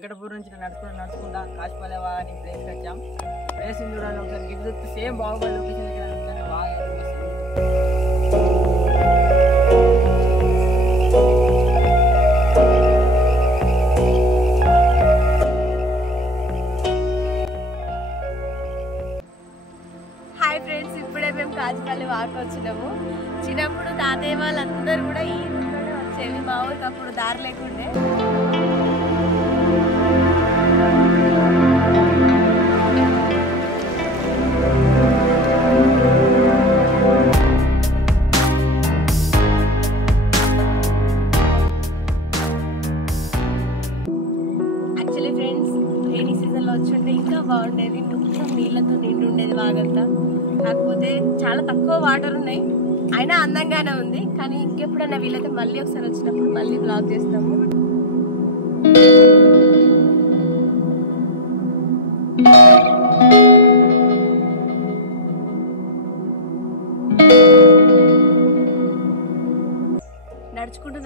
వెంకటపూర్ నుంచి నడుచుకుంటా కాశీపల్లి అని ప్లేస్ వచ్చాం. ప్లేస్ చూడాలి ఒకసారి గిఫ్ట్ సేమ్ బాగుపడి లొకేషన్ బాగా హాయ్ ఫ్రెండ్స్, ఇప్పుడే మేము కాశీపల్లి వాక్ వచ్చినాము. చిన్నప్పుడు తాతయ్య వాళ్ళందరూ కూడా ఈ రూట్లోనే వచ్చేది. మా ఊరికి అప్పుడు దారి లేకుండే. యాక్చువల్లీ ఫ్రెండ్స్, రైనీ సీజన్లో వచ్చుంటే ఇంకా బాగుండేది. మొత్తం నీళ్ళతో నిండి ఉండేది వాగంతా. కాకపోతే చాలా తక్కువ వాటర్ ఉన్నాయి, అయినా అందంగానే ఉంది. కానీ ఇంకెప్పుడైనా వీలైతే మళ్ళీ ఒకసారి వచ్చినప్పుడు మళ్ళీ బ్లాగ్ చేస్తాము.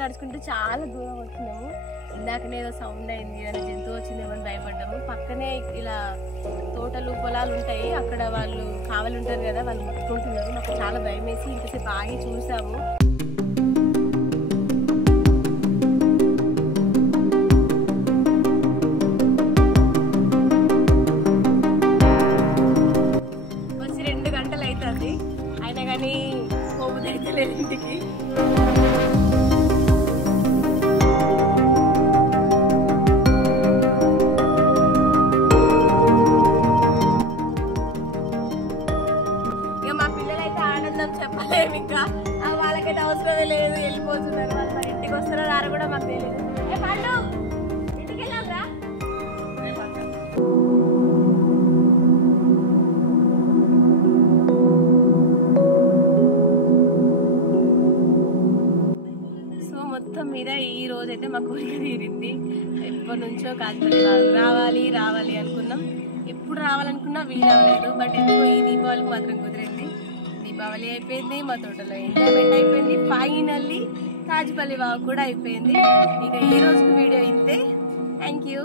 నడుచుకుంటూ చాలా దూరం వచ్చినాము. ఇందాకనే ఏదో సౌండ్ అయింది, ఏదైనా జంతువు వచ్చిందేమని భయపడ్డాము. పక్కనే ఇలా తోటలు పొలాలు ఉంటాయి, అక్కడ వాళ్ళు కావాలి ఉంటారు కదా, వాళ్ళు మొత్తుకుంటున్నారు. మాకు చాలా భయం వేసి ఇంతసేపు ఆగి చూసాము. వచ్చి 2 గంటలు అవుతుంది, అయినా కానీ పోబుద్ది అయితే లేదు ఇంటికి. చెప్పలేము, ఇంకా వాళ్ళకైతే అవసరమే లేదు, వెళ్ళిపోతున్నారు. వాళ్ళు మరి ఇంటికి వస్తారో రారో కూడా మాకు తెలియదు. ఇంటికి వెళ్ళాంరా. సో మొత్తం మీద ఈ రోజైతే మా కోరిక తీరింది. ఎప్పటి నుంచో కాశీపల్లి రావాలి అనుకున్నాం. ఎప్పుడు రావాలనుకున్నా వీలవలేదు. బట్ ఎందుకో ఈ దీపావళికి మాత్రం కుదిరింది. దీపావళి అయిపోయింది, మా తోటలో ఎంజాయ్మెంట్ అయిపోయింది, ఫైనల్లీ కాశీపల్లి వాక్ కూడా అయిపోయింది. ఇక ఈ రోజుకు వీడియో ఇంతే. Thank you.